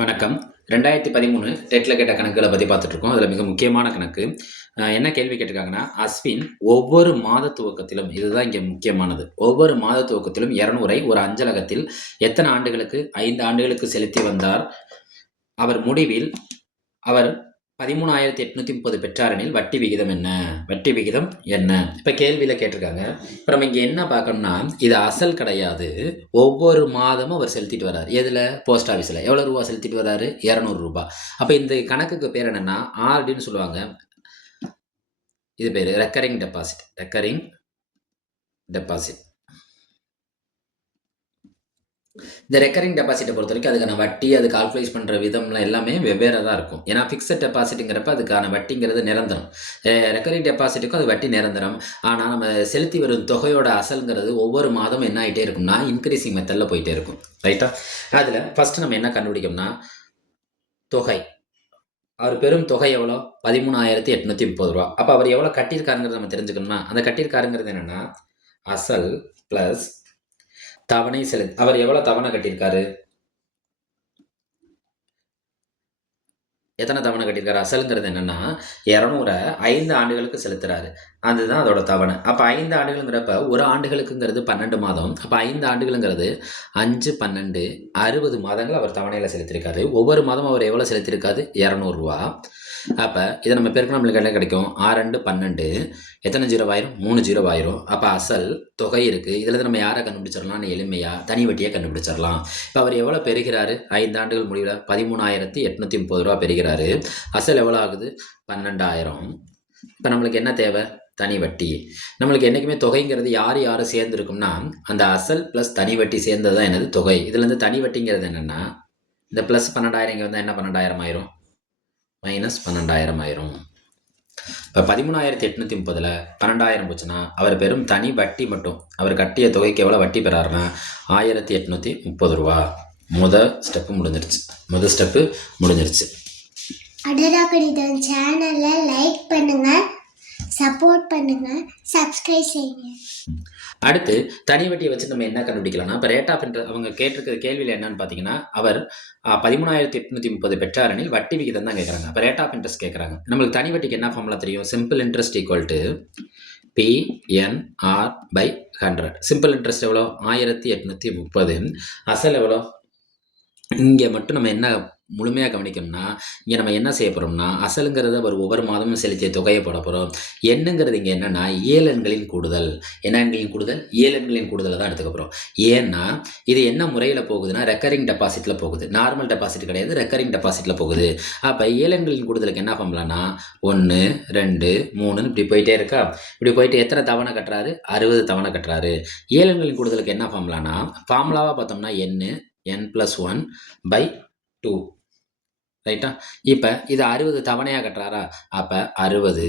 வணக்கம். 2013 டெட்ல கேட்ட கணக்குகள பத்தி பார்த்துட்டுருக்கோம். அதில மிக முக்கியமான கணக்கு. என்ன கேள்வி கேட்டிருக்காங்கன்னா, அஸ்வின் ஒவ்வொரு மாத துவக்கத்திலும் இதுதான் இங்க முக்கியமானது. ஒவ்வொரு மாத துவக்கத்திலும் 200ஐ ஒரு அஞ்சலகத்தில் எத்தன ஆண்டுகளுக்கு? 5 ஆண்டுகளுக்கு செலுத்தி வந்தார். அவர் முடிவில் அவர் 13,830 பெற்றாரெனில் வட்டி விகிதம் என்ன? வட்டி விகிதம் என்ன? இப்ப கேள்வியில கேட்டிருக்காங்க. இப்ப நம்ம இங்க என்ன பார்க்கணும்னா, இது அசல் கிடையாது. ஒவ்வொரு மாதமும் அவர் செலுத்திட்டு வர்றாரு. எதுல? போஸ்ட் ஆஃபீஸ்ல. எவ்வளவு ரூபா செலுத்திட்டு வர்றாரு? ரூ. 200. அப்ப இந்த கணக்குக்கு பேர் என்னன்னா, ஆர்டின்னு சொல்லுவாங்க. இது பேரு ரெக்கரிங் டெபாசிட். Recurring deposit. இந்த ரெக்கரிங் டெபாசிட்டை பொறுத்த வரைக்கும் அதுக்கான வட்டி, அது கால்குலேட் பண்ணுற விதம்லாம் எல்லாமே வெவ்வேறு தான் இருக்கும். ஏன்னா ஃபிக்ஸட் டெபாசிட்டுங்கிறப்ப அதுக்கான வட்டிங்கிறது நிரந்தரம். ரெக்கரிங் டெபாசிட்டுக்கும் அது வட்டி நிரந்தரம். ஆனால் நம்ம செலுத்தி வரும் தொகையோட அசலுங்கிறது ஒவ்வொரு மாதமும் என்ன ஆகிட்டே இருக்கும்னா இன்க்ரீசிங் மெத்தடில் போயிட்டே இருக்கும். ரைட்டா? அதில் ஃபஸ்ட்டு நம்ம என்ன கண்டுபிடிக்கணும்னா, தொகை. அவர் பெரும் தொகை எவ்வளோ? 13,830 ரூபா. அப்போ அவர் எவ்வளோ கட்டியிருக்காருங்கிறத நம்ம தெரிஞ்சுக்கணும்னா, அந்த கட்டியிருக்காருங்கிறது என்னென்னா அசல் ப்ளஸ் தவணை அவர் எவ்வளவு தவணை கட்டியிருக்காரு? எத்தனை தவணை கட்டியிருக்காரு? அசலுங்கிறது என்னன்னா 200 5 ஆண்டுகளுக்கு செலுத்துறாரு. அதுதான் அதோட தவணை. அப்ப 5 ஆண்டுகள்ங்கிறப்ப ஒரு ஆண்டுகளுக்குங்கிறது 12 மாதம். அப்ப 5 ஆண்டுகள்ங்கிறது 5, 12 60 மாதங்கள் அவர் தவணையில செலுத்தியிருக்காரு. ஒவ்வொரு மாதமும் அவர் எவ்வளவு செலுத்தியிருக்காரு? ரூ. 200. அப்ப இதை நம்ம பெருக்கினா நம்மளுக்கு என்ன கிடைக்கும்? 6 2 12. எத்தனை 0 ஆயிரும்? 3 0 ஆயிரும். அப்ப அசல் தொகை இருக்கு. இதுல நம்ம யாரை கண்டுபிடிச்சிடலாம்? எளிமையா தனி வட்டியை கண்டுபிடிச்சிடலாம். இப்ப அவர் எவ்வளவு பெறுகிறாரு? 5 ஆண்டுகள் முடிவுல 13,830 ரூபா பெறுகிறாரு. அசல் எவ்வளவு ஆகுது? 12,000. இப்ப நம்மளுக்கு என்ன தேவை? தனி வட்டி. நம்மளுக்கு என்னைக்குமே தொகைங்கிறது யார் யாரு சேர்ந்து இருக்கும்னா, அந்த அசல் பிளஸ் தனி வட்டி சேர்ந்ததுதான் என்னது? தொகை. இதுல இருந்து தனி வட்டிங்கிறது என்னன்னா, இந்த பிளஸ் 12,000 இங்க வந்தா என்ன 12,000 ஆயிரும்? மைனஸ் 12,000 ஆயிரும். இப்போ 13,830ல் 12,000 போச்சுன்னா அவர் பெரும் தனி வட்டி மட்டும் அவர் கட்டிய தொகைக்கு எவ்வளோ வட்டி பெறாருன்னா 1,830 ரூபா. முதல் ஸ்டெப்பு முடிஞ்சிருச்சு. அடடா கணிதம் சேனலை லைக் பண்ணுங்க, சப்போர்ட் பண்ணுங்க, சப்ஸ்கிரைப் செய்யுங்க. அடுத்து தனி வட்டியை வச்சு நம்ம என்ன கண்டுபிடிக்கலாம்னா, இப்போ ரேட் ஆஃப் இன்ட்ரெஸ்ட் அவங்க கேட்டிருக்கிற கேள்வியில் என்னன்னு பார்த்தீங்கன்னா, அவர் 13,830 பெற்றாரெனில் வட்டி விகிதம் தான் கேட்குறாங்க. இப்போ ரேட் ஆஃப் இன்ட்ரெஸ்ட் கேட்குறாங்க. நம்மளுக்கு தனி வட்டிக்கு என்ன ஃபார்முலா தெரியும்? Simple interest equal to PNR/100. Simple interest எவ்வளோ? 1,830. அசல் எவ்வளோ? இங்கே மட்டும் நம்ம என்ன முழுமையாக கவனிக்கணும்னா, இங்கே நம்ம என்ன செய்ய போகிறோம்னா, அசலுங்கிறத ஒரு ஒவ்வொரு மாதமும் செலுத்திய தொகையை போட போகிறோம். எண்ணுங்கிறது இங்கே என்னென்னா ஏழெண்களின் கூடுதல். என்ன எண்களின் கூடுதல்? ஏழெண்களின் கூடுதலை தான் எடுத்துக்க போகிறோம். ஏன்னா இது என்ன முறையில் போகுதுன்னா ரெக்கரிங் டெபாசிட்டில் போகுது. நார்மல் டெபாசிட் கிடையாது, ரெக்கரிங் டெபாசிட்டில் போகுது. அப்போ ஏழெண்களின் கூடுதலுக்கு என்ன ஃபார்முலானா 1 2 3ன்னு இப்படி போயிட்டே இருக்கா. இப்படி போயிட்டு எத்தனை தவணை கட்டுறாரு? 60 தவணை கட்டுறாரு. ஏழெண்களின் கூடுதலுக்கு என்ன ஃபார்முலானா, ஃபார்முலாவாக பார்த்தோம்னா n+1/2. ரைட்டா? இப்போ இது 60 தவணையாக கட்டுறாரா? அப்போ 60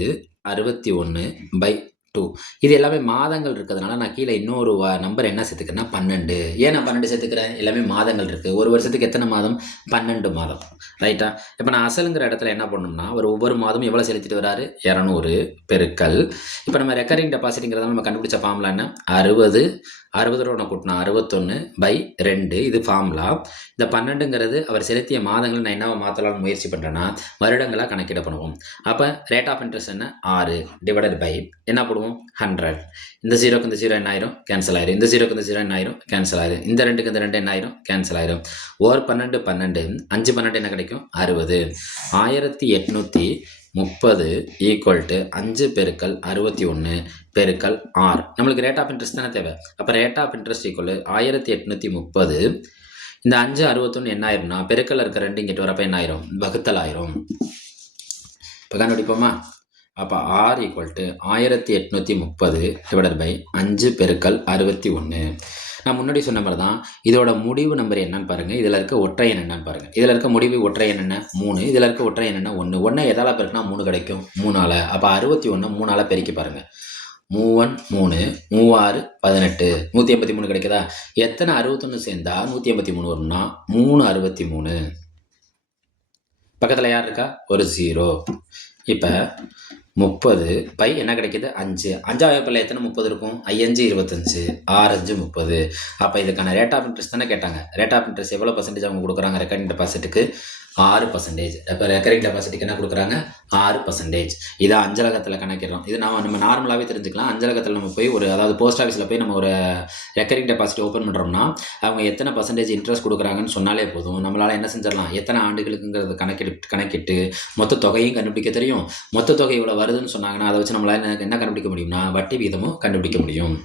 61/2. இது எல்லாமே மாதங்கள் இருக்கிறதுனால நான் கீழே இன்னொரு நம்பர் என்ன சேர்த்துக்கிறேன்னா 12. ஏன் நான் 12 சேர்த்துக்கிறேன்? எல்லாமே மாதங்கள் இருக்குது. ஒரு வருஷத்துக்கு எத்தனை மாதம்? 12 மாதம். ரைட்டா? இப்போ நான் அசலுங்கிற இடத்துல என்ன பண்ணணும்னா, ஒவ்வொரு மாதமும் எவ்வளோ செலுத்திட்டு வராரு? 200 பெருக்கல். இப்போ நம்ம ரெக்கரிங் டெபாசிட்டுங்கிறத நம்ம கண்டுபிடிச்ச ஃபார்முலா என்ன? 60 60 கூட்டினா 61/2. இது ஃபார்முலா. இந்த 12ங்கிறது அவர் செலுத்திய மாதங்கள் நான் என்னவா மாற்றலாம்னு முயற்சி பண்ணுறேன்னா வருடங்களாக கணக்கிட பண்ணுவோம். அப்போ ரேட் ஆஃப் இன்ட்ரெஸ்ட் என்ன? 6 டிவைடட் பை என்ன போடுவோம்? 100. இந்த 0க்கு இந்த 0 என்ன ஆயிரும்? கேன்சல் ஆயிரும். இந்த 0க்கு இந்த 0 என்ன ஆயிரும்? கேன்சல் ஆயிரும். இந்த 2க்கு இந்த 2 என்ன ஆயிரும்? கேன்சல் ஆயிரும். 12 5 12 என்ன கிடைக்கும்? 60. 1,830 ஈக்குவல் டு 5 பெருக்கல் 61 பெருக்கல் 6. நம்மளுக்கு ரேட் ஆஃப் இன்ட்ரெஸ்ட் தானே தேவை. அப்போ ரேட் ஆஃப் இன்ட்ரெஸ்ட் ஈக்குவல் 1,830. இந்த 5 61 என்ன ஆயிரும்னா பெருக்கல் இருக்க 2 இங்கிட்டு வரப்போ என்ன ஆயிரும்? வகுத்தல் ஆயிரும். இப்போ கண்டுபிடிப்போமா? அப்போ R equal to 1,830 divided by 5 பெருக்கல் 61. நான் முன்னாடி சொன்ன மாதிரி தான் இதோட முடிவு நம்பர் என்னன்னு பாருங்கள். இதில் இருக்க ஒற்றை எண் என்னன்னு பாருங்கள். இதில் இருக்க முடிவு ஒற்றை எண் என்ன? 3. இதில் இருக்க ஒற்றை எண் என்ன? 1. 1 எதால் பெருக்கினா 3 கிடைக்கும்? 3ஆல். அப்போ 61 3ஆல் பெருக்கி பாருங்கள். 3 3 3 18 183 கிடைக்குதா? எத்தனை 61 சேர்ந்தா 183 வரும்னா 363. பக்கத்தில் யார் இருக்கா? ஒரு 0. இப்போ 30 பை என்ன கிடைக்குது 5. 5ஆவது வகுப்பில் எத்தனை 30 இருக்கும்? 5 25, 6 30. அப்போ இதுக்கான ரேட் ஆஃப் இன்ட்ரெஸ்ட் தானே கேட்டாங்க. ரேட் ஆஃப் இன்ட்ரெஸ்ட் எவ்வளோ பர்சன்டேஜ் அவங்க கொடுக்குறாங்க ரெக்கரிங் டெபாசிட்டுக்கு? 6%. அப்போ ரெக்கரிங் டெபாசிட்டுக்கு என்ன கொடுக்குறாங்க? 6%. இதை அஞ்சலகத்தில் கணக்கிடுறோம். இது நம்ம நார்மலாகவே தெரிஞ்சுக்கலாம். அஞ்சலகத்தில் நம்ம போய் அதாவது போஸ்ட் ஆஃபீஸில் போய் நம்ம ஒரு ரெக்கரிங் டெபாசிட் ஓப்பன் பண்ணுறோம்னா அவங்க எத்தனை பர்சன்டேஜ் இன்ட்ரெஸ்ட் கொடுக்குறாங்கன்னு சொன்னாலே போதும். நம்மளால் என்ன செஞ்சிடலாம், எத்தனை ஆண்டுகளுக்குங்கிறது கணக்கிட்டு மொத்த தொகையும் கண்டுபிடிக்க தெரியும். மொத்த தொகை இவ்வளோ வருதுன்னு சொன்னாங்கன்னா அதை வச்சு நம்மளால் என்ன கண்டுபிடிக்க முடியும்னா வட்டி விகிதமும் கண்டுபிடிக்க முடியும்.